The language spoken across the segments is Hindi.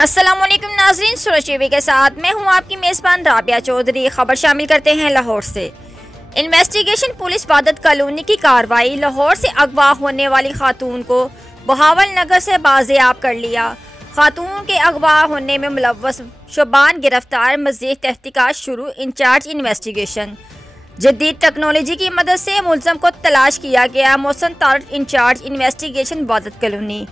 अस्सलामुअलैकुम नाज़रीन, सूरज टीवी के साथ मैं हूं आपकी मेज़बान राबिया चौधरी। खबर शामिल करते हैं लाहौर से। इन्वेस्टिगेशन पुलिस वादत कॉलोनी की कार्रवाई। लाहौर से अगवा होने वाली खातून को बहावल नगर से बाज़ेयाब कर लिया। खातून के अगवा होने में मुलव्वस शुबान गिरफ्तार। मज़ीद तहकीकात शुरू। In charge investigation. जदीद टेक्नोलॉजी की मदद से मुलज़म को तलाश किया गया। Mohsin Tariq in charge investigation Wahdat colony.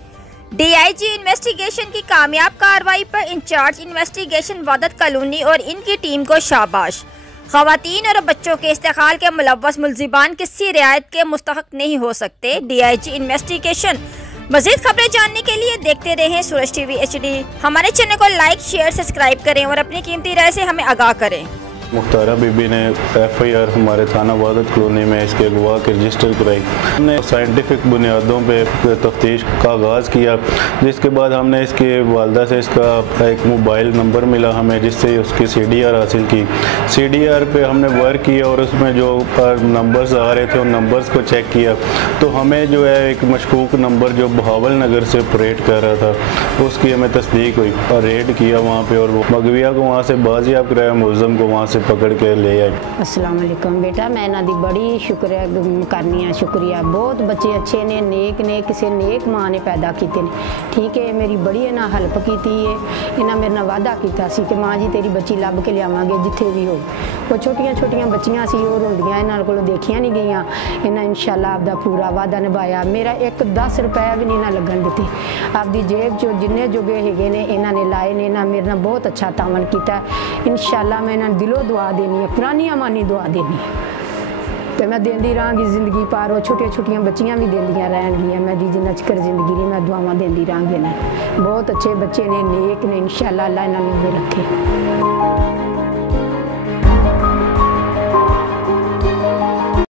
DIG investigation की कामयाब कार्रवाई पर इंचार्ज इन्वेस्टिगेशन वादत कॉलोनी और इनकी टीम को शाबाश। ख़वातीन और बच्चों के इस्तेग़ाल के मुलव्वस मुल्ज़िमान किसी रियायत के मुस्तहक़ नहीं हो सकते। DIG investigation. मज़ीद खबरें जानने के लिए देखते रहें सूरज टीवी HD। हमारे चैनल को लाइक, शेयर, सब्सक्राइब करें और अपनी कीमती राय से हमें आगाह करें। मुख्तारा बीबी ने FIR हमारे थाना वादत कॉलोनी में इसके अगवा के रजिस्टर कराई। हमने साइंटिफिक बुनियादों पे तफ्तीश का आगाज़ किया, जिसके बाद हमने इसके वालदा से इसका एक मोबाइल नंबर मिला हमें, जिससे उसकी CDR हासिल की। CDR पे हमने वर्क किया और उसमें जो नंबर्स आ रहे थे उन नंबर्स को चेक किया तो हमें जो है एक मशकूक नंबर जो बहावल नगर से ऑपरेट कर रहा था उसकी हमें तस्दीक हुई और रेड किया वहाँ पर, और वो मगविया को वहाँ से बाजियाब कराया, मुलज़म को वहाँ से पकड़ के ले आए। अस्सलाम वालेकुम बेटा, मैं इन्हों की बड़ी शुक्रिया करनी है। शुक्रिया, बहुत बच्चे अच्छे ने, नेक ने, किसी नेक माँ ने पैदा किए ने। ठीक है, मेरी बड़ी इन्हें हेल्प की है। इन्हें मेरे नाल वादा किया कि माँ जी तेरी बच्ची लभ के लियावांगे जिथे भी हो। वो छोटिया छोटिया बच्चियां सी, वो रोंदियां, इन्होंने को देखिया नहीं गईयां। इन्हें इंशाअल्लाह आपदा पूरा वादा निभाया। मेरा एक 10 रुपया भी नहीं लगन दिते। आपकी जेब चो जिन्ने जोगे है ने इन्होंने लाए ने। इन्हें मेरे नाल बहुत अच्छा तावन किया। इंशाअल्लाह मैं इन्हें दिलों दुआ देनी है, पुरानी मानी दुआ देनी तो मैं देंदी रहांगी जिंदगी पार। वो छोटिया छोटिया बच्चियां भी देंदियां रहनगियां। मैं जी जिन्ना चिकर जिंदगी रही मैं दुआवां देंदी रहांगी। इन्हें बहुत अच्छे बच्चे ने, नेक ने। इंशाअल्लाह अल्लाह इन्हें रखे।